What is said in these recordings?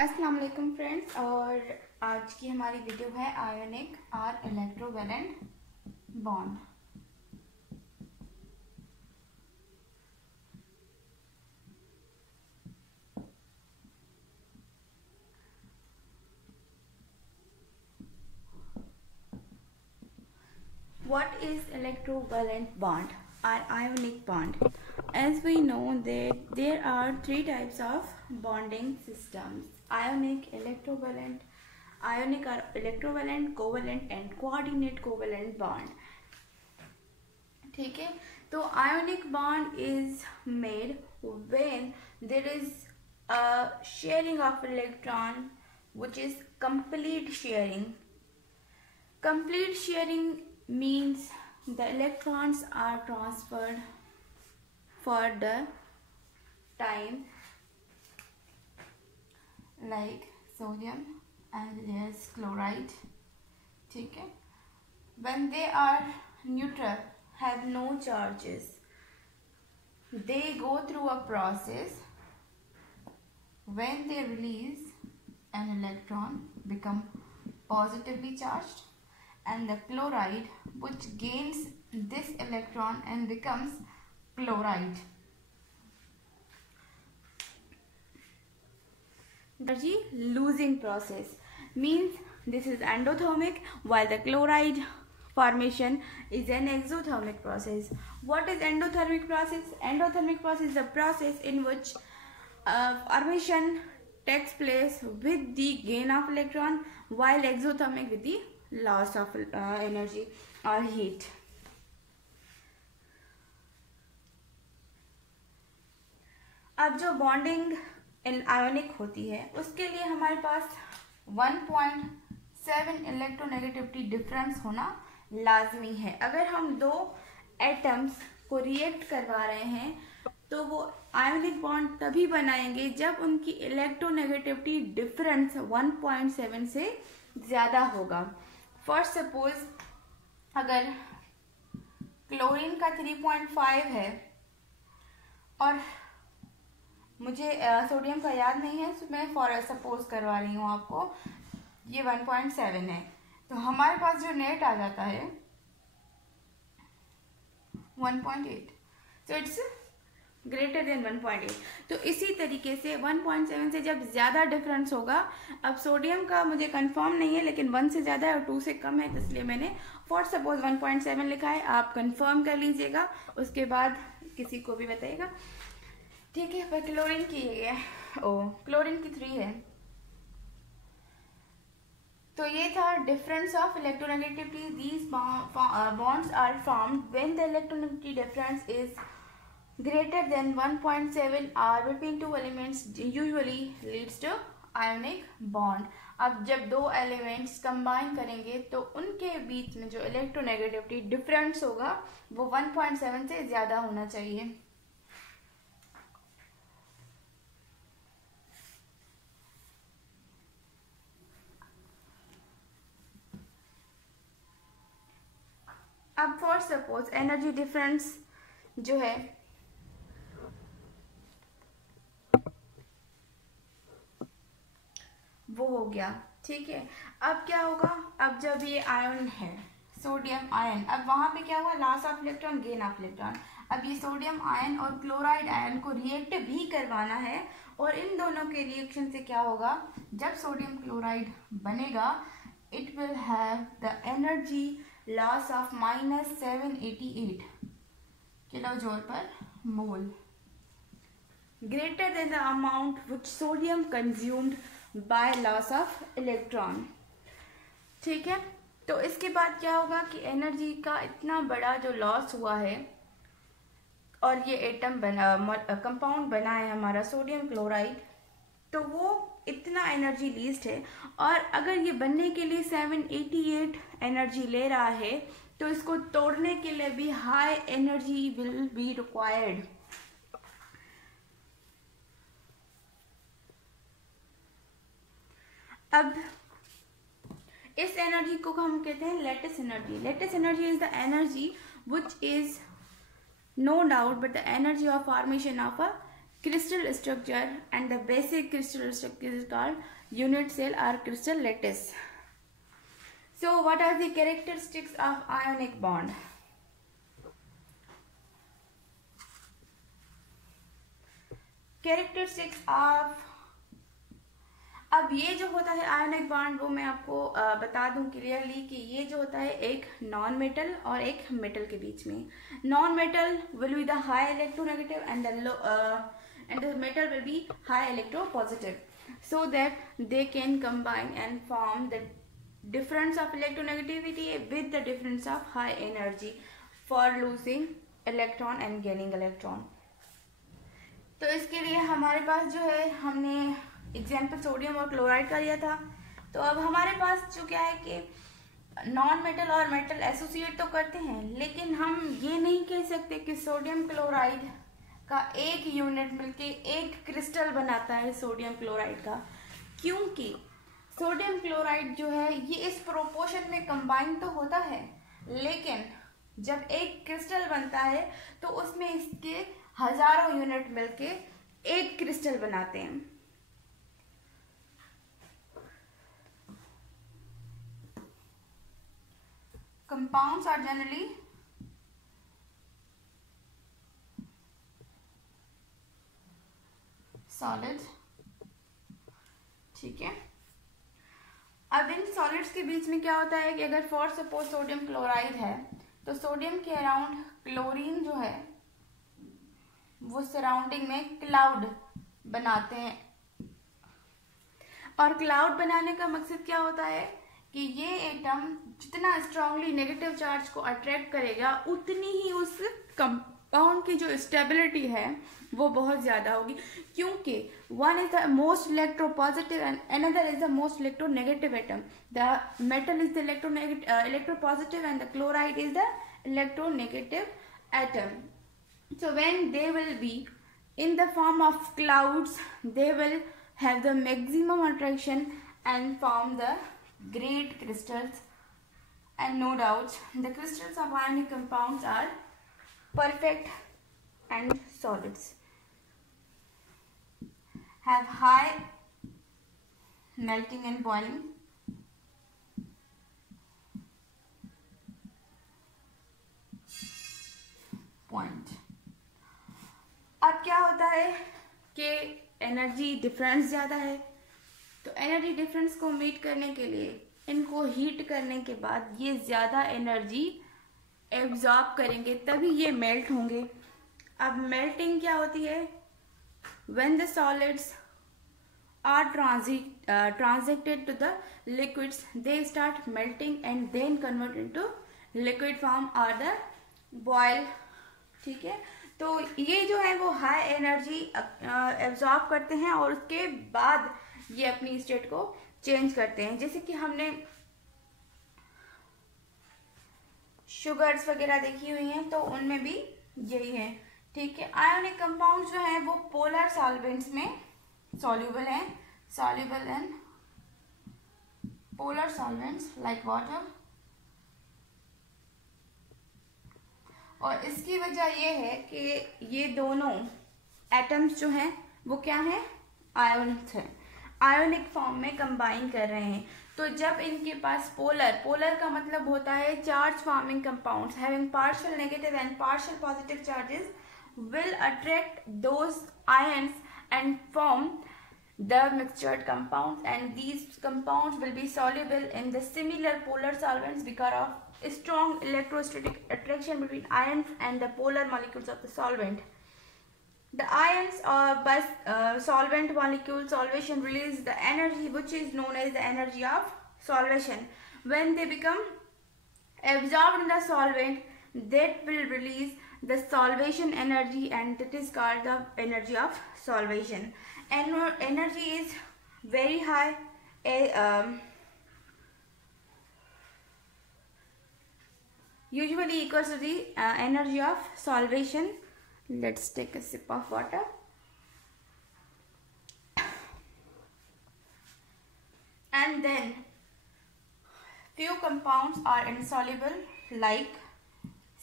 अस्सलाम वालेकुम फ्रेंड्स। और आज की हमारी वीडियो है आयोनिक और electrovalent bond. What is electrovalent bond or ionic bond? As we know that there are three types of bonding systems: ionic, electrovalent, ionic or electrovalent, covalent and coordinate covalent bond. ठीक है, तो ionic bond is made when there is a sharing of electron, which is complete sharing. Complete sharing means the electrons are transferred for the time, like sodium and there's chloride. ठीक है, when they are neutral, have no charges, they go through a process. When they release an electron, become positively charged, and the chloride which gains this electron and becomes chloride. Energy losing process means this is endothermic, while the chloride formation is an exothermic process. What is endothermic process? Endothermic process is the process in which formation takes place with the gain of electron, while exothermic with the loss of energy or heat. अब जो bonding in ionic होती है उसके लिए हमारे पास 1.7 electronegativity difference होना लाजमी है। अगर हम दो एटम्स को रिएक्ट करवा रहे हैं तो वो आयोनिक बॉन्ड तभी बनाएंगे जब उनकी इलेक्ट्रोनेगेटिविटी डिफरेंस 1.7 से ज़्यादा होगा। फॉर सपोज अगर क्लोरीन का 3.5 है और मुझे सोडियम का याद नहीं है, तो मैं फॉर सपोज करवा रही हूँ आपको, ये 1.7 है, तो हमारे पास जो नेट आ जाता है 1.8, so इट्स ग्रेटर देन 1.8। तो इसी तरीके से 1.7 से जब ज़्यादा डिफरेंस होगा, अब सोडियम का मुझे कंफर्म नहीं है लेकिन 1 से ज़्यादा है और 2 से कम है, तो इसलिए मैंने फॉर सपोज 1.7 लिखा है। आप कंफर्म कर लीजिएगा, उसके बाद किसी को भी बताइएगा, ठीक है। पर क्लोरीन की ये क्लोरीन की 3 है। तो ये था difference of electronegativity. These bonds are formed when the electronegativity difference is greater than 1.7 or between two elements, usually leads to ionic bond. अब जब दो एलिमेंट्स कंबाइन करेंगे तो उनके बीच में जो इलेक्ट्रोनेगेटिविटी डिफरेंस होगा वो 1.7 से ज़्यादा होना चाहिए। अब फॉर सपोज एनर्जी डिफरेंस जो है वो हो गया, ठीक है। अब क्या होगा, अब जब ये आयन है सोडियम आयन, अब वहाँ पे क्या हुआ, loss of electron gain of electron. अब ये सोडियम आयन और क्लोराइड आयन को रिएक्ट भी करवाना है, और इन दोनों के रिएक्शन से क्या होगा, जब सोडियम क्लोराइड बनेगा it will have the energy loss of -788 kilo joule पर मोल, greater than the amount which sodium consumed by loss of electron, ठीक है। तो इसके बाद क्या होगा कि एनर्जी का इतना बड़ा जो लॉस हुआ है और ये एटम बना, कंपाउंड बना है हमारा सोडियम क्लोराइड, तो वो इतना एनर्जी लीस्ट है, और अगर ये बनने के लिए 788 एनर्जी ले रहा है तो इसको तोड़ने के लिए भी high energy will be required. अब इस एनर्जी को हम कहते हैं lattice energy. Lattice energy is the energy which is no doubt but the energy of formation of a crystal structure, and the basic crystal structure is called unit cell or crystal lattice. So what are the characteristics of ionic bond? Characteristics of, अब ये जो होता है ionic bond, वो मैं आपको बता दूं क्लियरली कि ये जो होता है एक नॉन मेटल और एक मेटल के बीच में. Non metal will be the high electronegative and the metal will be high electropositive, so that they can combine and form the difference of electronegativity with the difference of high energy for losing electron and gaining electron. तो इसके लिए हमारे पास जो है, हमने example sodium और क्लोराइड का लिया था. तो अब हमारे पास जो क्या है कि नॉन मेटल और मेटल एसोसिएट तो करते हैं, लेकिन हम ये नहीं कह सकते कि सोडियम क्लोराइड का एक यूनिट मिलके एक क्रिस्टल बनाता है सोडियम क्लोराइड का, क्योंकि सोडियम क्लोराइड जो है ये इस प्रोपोर्शन में कंबाइन तो होता है, लेकिन जब एक क्रिस्टल बनता है तो उसमें इसके हजारों यूनिट मिलके एक क्रिस्टल बनाते हैं. Compounds are generally solid. ठीक है, अब इन सॉलिड्स के बीच में क्या होता है कि अगर फॉर सपोज सोडियम क्लोराइड है तो सोडियम के अराउंड क्लोरीन जो है वो सराउंडिंग में क्लाउड बनाते हैं. और क्लाउड बनाने का मकसद क्या होता है कि ये एटम जितना स्ट्रांगली नेगेटिव चार्ज को अट्रैक्ट करेगा उतनी ही उस कंपाउंड की जो स्टेबिलिटी है वो बहुत ज़्यादा होगी, क्योंकि one is the most electropositive and another is the most electronegative atom. The metal is the electropositive and the chloride is the electronegative atom. So when they will be in the form of clouds, they will have the maximum attraction and form the great crystals. And no doubt the crystals of ionic compounds are perfect and solids, have high melting and boiling point. अब क्या होता है कि energy difference ज़्यादा है, तो energy difference को मीट करने के लिए इनको हीट करने के बाद ये ज़्यादा एनर्जी एब्जॉर्ब करेंगे, तभी ये मेल्ट होंगे. अब मेल्टिंग क्या होती है? When the solids are transacted to the liquids, they start melting and then convert into liquid form or the boil. ठीक है, तो ये जो है वो हाई एनर्जी एब्जॉर्ब करते हैं और उसके बाद ये अपनी स्टेट को चेंज करते हैं. जैसे कि हमने शुगर्स वगैरह देखी हुई हैं, तो उनमें भी यही है. ठीक है, आयोनिक कंपाउंड जो है वो पोलर सॉल्वेंट्स में soluble हैं, soluble in polar solvents like water. और इसकी वजह ये है कि ये दोनों एटम्स जो हैं वो क्या हैं? आयोन्स हैं, आयोनिक फॉर्म में कंबाइन कर रहे हैं. तो जब इनके पास पोलर का मतलब होता है charge forming compounds having partial negative and partial positive charges will attract those ions and form the mixtured compounds, and these compounds will be soluble in the similar polar solvents because of strong electrostatic attraction between ions and the polar molecules of the solvent. The ions by solvent molecule solvation release the energy which is known as the energy of solvation. When they become absorbed in the solvent, that will release the solvation energy, and that is called the energy of solvation. And energy is very high, usually equals to the energy of solvation. Let's take a sip of water. And then few compounds are insoluble like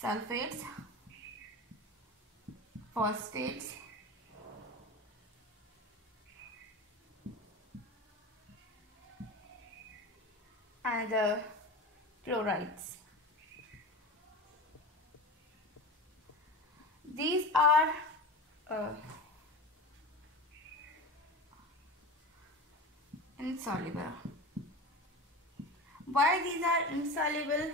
sulfates, phosphates, and chlorides. These are insoluble. Why these are insoluble?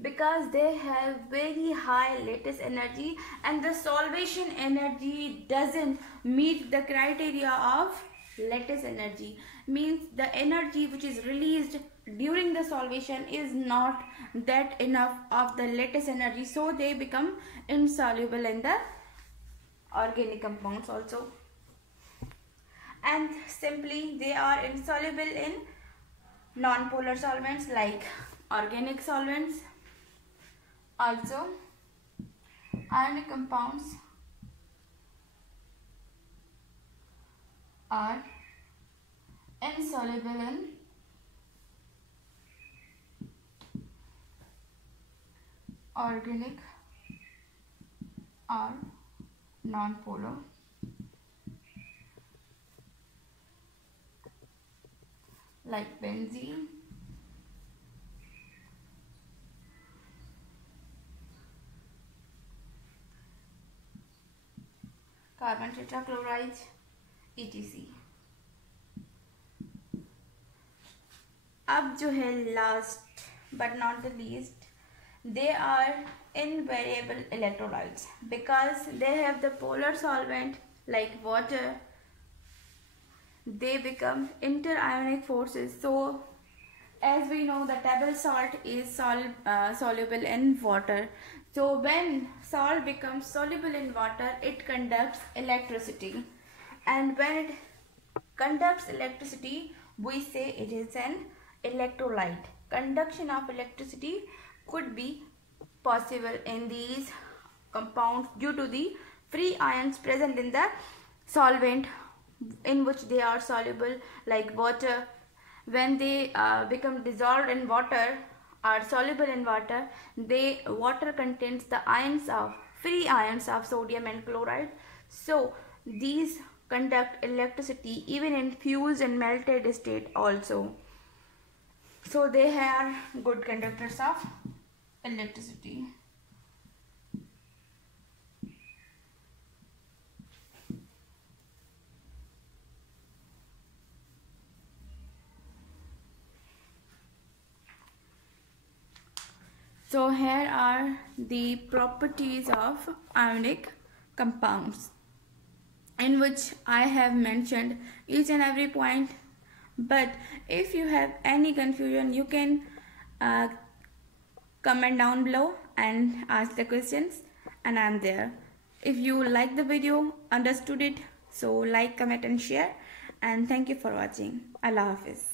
Because they have very high lattice energy and the solvation energy doesn't meet the criteria of lattice energy. Means the energy which is released during the solvation is not that enough of the lattice energy, so they become insoluble in the organic compounds also. And simply they are insoluble in non-polar solvents like organic solvents. Also, ionic compounds are insoluble in organic or non-polar like benzene, carbon tetrachloride, etc. अब जो है last but not the least, they are invariable electrolytes because they have the polar solvent like water. They become interionic forces. So as we know, the table salt is soluble in water. So when salt becomes soluble in water, it conducts electricity, and when it conducts electricity, we say it is an electrolyte. Conduction of electricity could be possible in these compounds due to the free ions present in the solvent in which they are soluble like water. When they become dissolved in water, are soluble in water, water contains the ions of free ions of sodium and chloride. So these conduct electricity even in fused and melted state also. So they are good conductors of electricity. So here are the properties of ionic compounds, in which I have mentioned each and every point. But if you have any confusion, you can comment down below and ask the questions, and I am there. If you like the video, understood it, so like, comment and share, and thank you for watching. Allah Hafiz.